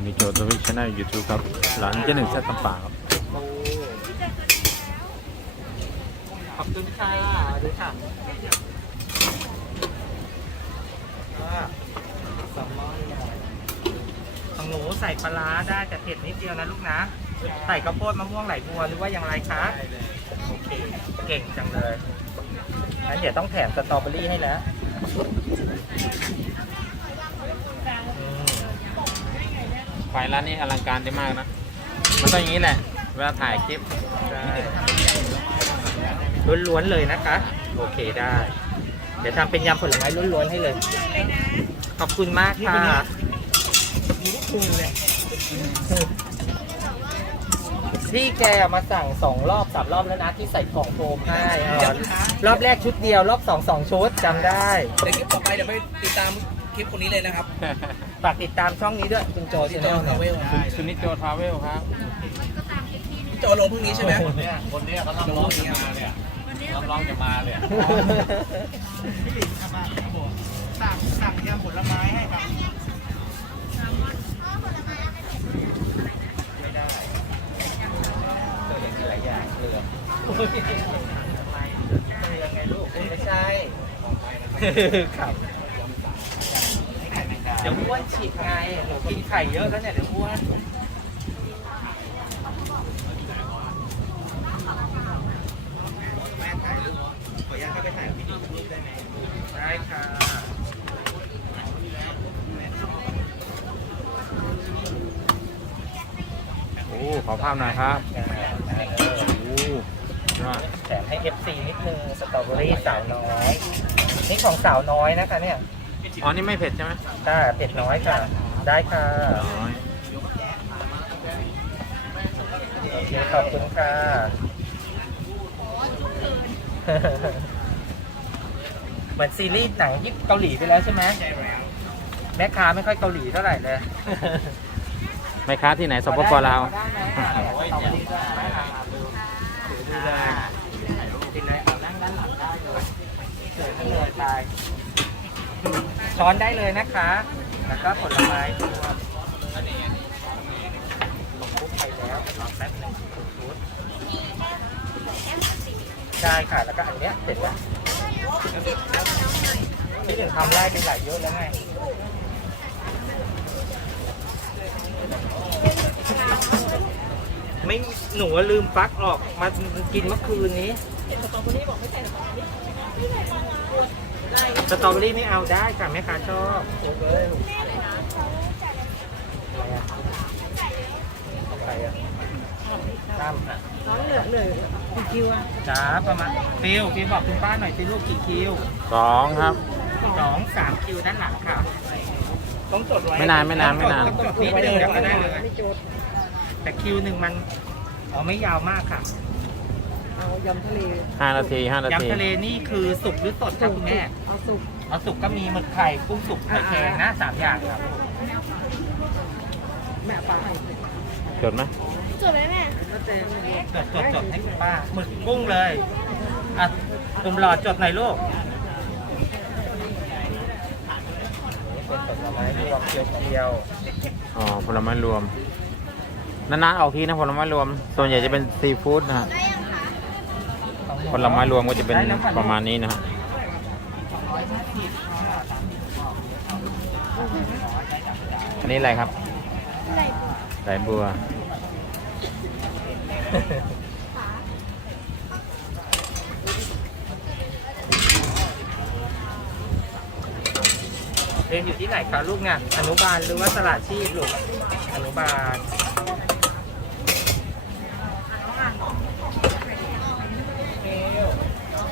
ซูนิโจทวิชแนลยูทูบครับ หลังเจ๊หนึ่งแซ่บตำป่าครับขอบคุณค่ะดูค่ะอ่าแซลมอนของหนูใส่ปลาร้าได้แต่เผ็ดนิดเดียวนะลูกนะ ใส่ข้าวโพดมะม่วงไหลบัวหรือว่าอย่างไรคะโอเคเก่งจังเลยงั้นเดี๋ยวต้องแถมสตรอเบอรี่ให้แล้วอืม ไฟร้านนี้อลังการได้มากนะ มันต้องอย่างนี้แหละ เวลาถ่ายคลิปล้วนๆเลยนะคะ โอเคได้ เดี๋ยวทำเป็นยำผลไม้ล้วนๆให้เลย ขอบคุณมากค่ะพี่แกมาสั่งสองรอบสามรอบแล้วนะที่ใส่กล่องโฟมให้เออรอบแรกชุดเดียว รอบสองสองชุดจำได้ เดี๋ยวคลิปต่อไปเดี๋ยวไปติดตาม ลิปคนนี้เลยนะครับฝากติดตามช่องนี้ด้วยคุณโจชพี่แนโจลทาเวลซูนิโจทราเวลครับพี่โจลงพรุ่งนี้ใช่ไหมคนนี้เขาลงพรุ่งนี้ครับรับรองจะมาเลยสั่งสั่งยำผลไม้ให้ครับไม่ได้เกลือหลายอย่างเกลือทำไมเกลือไงลูกไม่ใช่ครับ เดี๋ยวอ้วนฉีกไงหนูกินไข่เยอะแล้วเนี่ยเดี๋ยวอ้วนแม่ถ่ายรูปขออนุญาตเข้าไปถ่ายวิดีโอรูปได้ไหมได้ค่ะโอ้ขอภาพหน่อยครับโอ้ยอดแถมให้ FC นิดนึงสตรอเบอรี่สาวน้อย นี่ของสาวน้อยนะคะเนี่ย อ๋อ นี่ไม่เผ็ดใช่ไหมค่ะเป็ดน้อยค่ะ ได้ค่ะน้อยโอเคขอบคุณค่ะเหมือนซีรีส์หนังญี่ปุ่นเกาหลีไปแล้วใช่ไหมแม่ค้าไม่ค่อยเกาหลีเท่าไหร่เลย ไม่ค้าที่ไหนสปปลาว ได้ไหมอะสตรอเบอรี่ด้วยไหมอะดูดูเลยกินเลยเอานั่งด้านหลังได้เลยเฉยให้เลยไป ช้อนได้เลยนะคะ แล้วก็ผลไม้รวมลงคุกไปแล้วรอแป๊บหนึงชุดได้ค่ะ แล้วก็อันเนี้ยเสร็จแล้วที่หนึ่งทำได้เป็นหลายเยอะแล้วไงไม่หนูว่าลืมปลั๊กออกมากินเมื่อคืนนี้สตรอเบอรี่บอกไม่ใส่สตรอเบอรี่ สตรอเบอรี่ไม่เอาได้ค่ะแม่ค้าชอบโอ้ยอะไรอะเอาไปอะตั้มอะน้องเหลือเหลือกี่คิวอะจ้าประมาณฟิวฟิวบอกคุณป้าหน่อยสิลูกกี่คิวสองครับสองสามคิวด้านหลังค่ะต้องจดไว้ไม่นานไม่นานไม่นานต้องจดนิดนึงเดี๋ยวก็ได้เลยแต่คิวหนึ่งมันอ๋อไม่ยาวมากค่ะ เอายำทะเลห้านาทีห้านาที ยำทะเลนี่คือสุกหรือสดครับคุณแม่เอาสุก เอาสุกก็มีหมึกไข่กุ้งสุกไข่แข็งนะสามอย่างครับแม่ปลาไข่จดไหมแล้วแต่จดจดจดให้คุณป้าหมึกกุ้งเลยอะกลุ่มหลอดจดหน่อยลูกเป็นผลไม้รวมเคียวอ๋อผลไม้รวม นานๆออกทีนะผลไม้รวม ส่วนใหญ่จะเป็นซีฟู้ดนะฮะๆ ผลไม้รวมก็จะเป็นประมาณนี้นะฮะอันนี้อะไรครับไหลบัวเรียนอยู่ที่ไหนคะลูกเนี่ยอนุบาลหรือว่าสละชีพลูกอนุบาล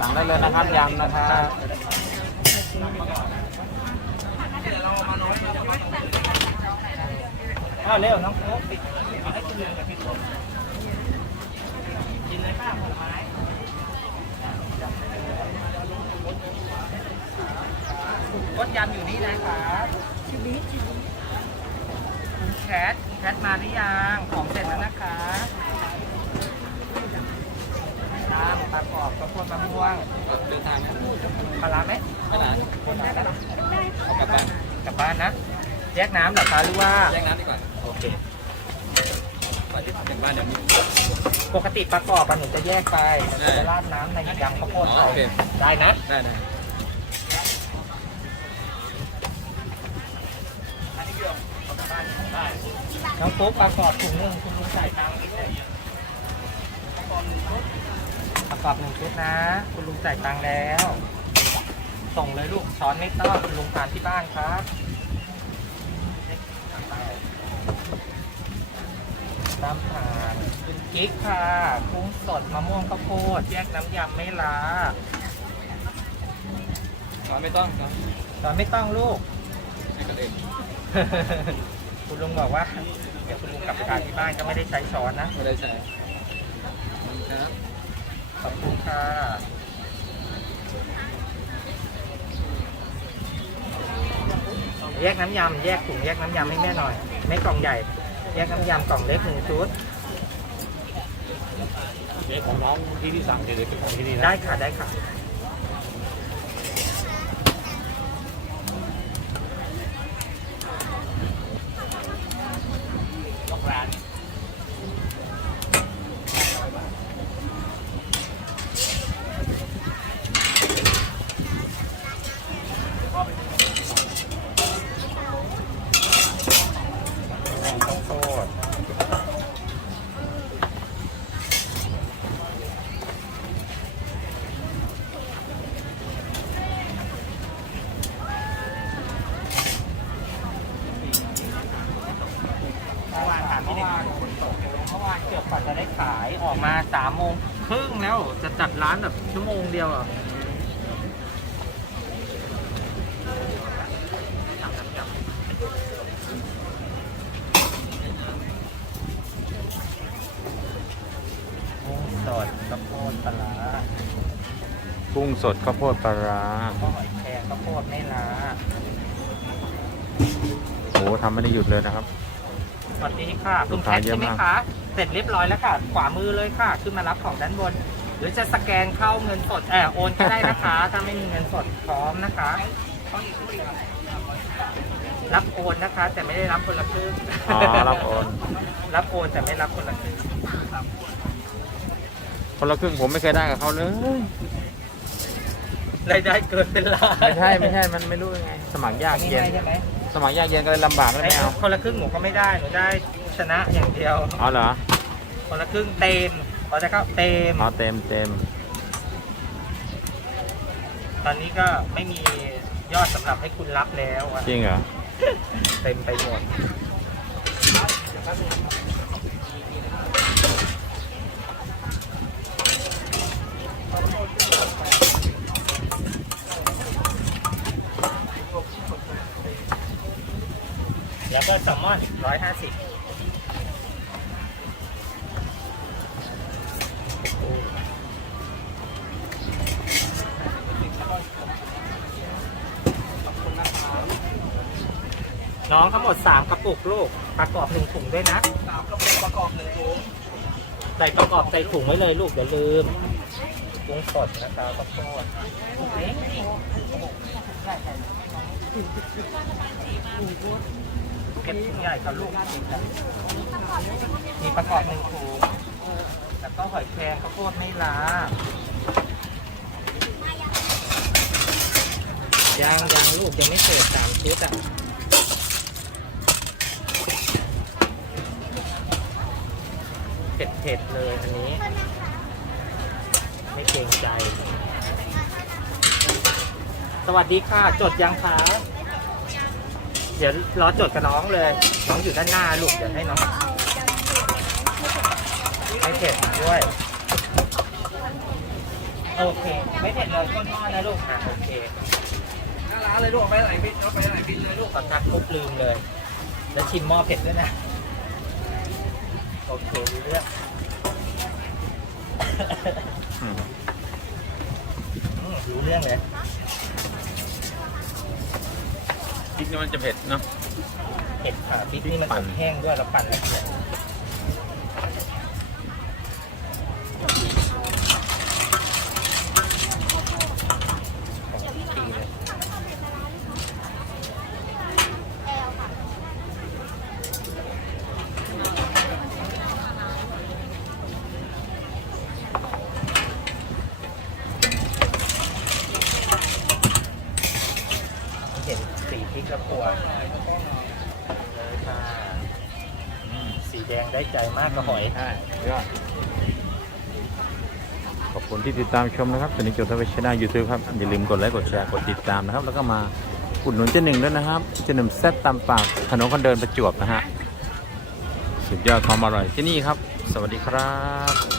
สั่งได้ เลยนะครับยำนะครับอ้าวเร็วน้องโค้กปิดเอาให้คุณลุงกับพี่โค้กกินเลยป้าผลไม้รถยำอยู่นี่นะครับชิลิชิลิแคทแคทมาหรือยัง ของเสร็จแล้วนะคะ ตามปลากรอบกระพวนมะม่วงเดินทางนะปลาร้าไหมไม่นานเอากลับบ้านกลับบ้านนะ แยกน้ำเหรอคะหรือว่า แยกน้ำดีกว่า โอเคก่อนที่ถึงบ้านเดี๋ยวมีปกติประกอบอะหนูจะแยกไปเราได้จะราดน้ำในยำข้าวโพดอ๋อใส่โอเคได้นะ ได้ได้น้องปุ๊บประกอบถุงหนึ่งคุณลุงจ่ายตัง ค์นิดนึงประกอบหนึ่งชุดนะ คุณลุงจ่ายตังค์แล้ว ส่งเลยลูกช้อนไม่ต้องคุณลุงทานที่บ้านครับตามผ่านคุณกิ๊กค่ะกุ้งสดมะม่วงข้าวโพดแยกน้ำยำไม่ล้าช้อนไม่ต้องช้อนช้อนไม่ต้องลูกให้กันเองคุณลุงบอกว่าเดี๋ยวคุณลุงกลับไปทานที่บ้านก็ไม่ได้ใช้ช้อนนะไม่ได้ใช้ครับ ขอบคุณค่ะแยกน้ำยำแยกถุงแยกน้ำยำให้แม่หน่อยไม่กล่องใหญ่ แยกน้ำยำกล่องเล็กหนึ่งชุดเด็กของน้องที่ที่สั่งเด็กของที่นี่ได้ค่ะได้ค่ะ ข้าวโพด เมื่อวานถามพี่เด็กคนตกเมื่อวานเกือบกว่าจะได้ขายออกมา สามโมงครึ่งแล้วจะจัดร้านแบบชั่วโมงเดียวอะกุ้งสดข้าวโพดปลาร้ากุ้งสดข้าวโพดปลาร้าก็หอยแครงข้าวโพดไม่ล้าโอ้ทำไม่ได้หยุดเลยนะครับ สวัสดีค่ะลูคุณกแคค้าทเยอะใช่ไหมมากคะ เสร็จเรียบร้อยแล้วค่ะ ขวามือเลยค่ะ ขึ้นมารับของด้านบน หรือจะสแกนเข้าเงินสดแอบโอนก็ได้นะคะ ถ้าไม่มีเงินสดพร้อมนะคะ รับโอนนะคะ แต่ไม่ได้รับคนละครึ่งอ๋อรับโอน รับโอนแต่ไม่รับคนละครึ่งคนละครึ่งผมไม่เคยได้กับเขาเลยรายได้เกินเป็นล้านไม่ใช่ไม่ใช่มันไม่รู้ยังไง สมัครยากนี่เย็นให้ใช่ไหมสมัครยากเย็นก็เลยลำบากเลยไอ้ไม่เอาคนละครึ่งหนูก็ไม่ได้หนูได้ ชนะอย่างเดียว อ๋อเหรอคนละครึ่งเต็มพอจะเข้าเต็ม อ๋อเต็มเต็มตอนนี้ก็ไม่มียอดสำหรับให้คุณรับแล้วอะจริงเหรอเต็มไปหมด แล้วก็แซลมอนร้อยห้าสิบ น้องทั้งหมดสามกระปุกลูก ประกอบหนึ่งถุงด้วยนะสามกระปุกประกอบหนึ่งถุงใส่ประกอบใส่ถุงไว้เลยลูกอย่าลืมกุ้งสดนะครับข้าวโพดเก็บถุงใหญ่ครับลูกมีประกอบหนึ่งถุงแล้วก็หอยแครงข้าวโพดไม่ล้ายังยังลูกยังไม่เสร็จสามชุดอะ เผ็ดเผ็ดๆเลยอันนี้ ไม่เกรงใจ สวัสดีค่ะ จดยังคะเดี๋ยวรอจดกับน้องเลย น้องอยู่ด้านหน้าลูกเดี๋ยวให้น้องไม่เผ็ดด้วย โอเค ไม่เผ็ดเลยก้นหม้อนะลูกอะโอเคหน้าร้านเลยลูกเอาไปไหนบินเอาไปไหนบินเลยลูกขอทักปุ๊บลืมเลย แล้วชิมหม้อเผ็ดด้วยนะ โอเคดูเรื่องอืมอืม รู้เรื่องเลยพริกนี่มันจะเผ็ดเนาะเผ็ดค่ะพริกนี่มันปั่อนบแห้งด้วยแล้วปั่นละเอียดของพี่เลย พริกกระขวดเลยค่ะอืม สีแดงได้ใจมากกระหอย ใช่ยอด ขอบคุณที่ติดตามชมนะครับตอนนี้จบทวิชนายูทูบครับ อย่าลืมกดไลค์กดแชร์กดติดตามนะครับ แล้วก็มาอุดหนุนเจ๊หนึ่งด้วยนะครับเจ๊หนึ่งแซ่บตามปากถนนคนเดินประจวบนะฮะสุดยอดความอร่อยที่นี่ครับ สวัสดีครับ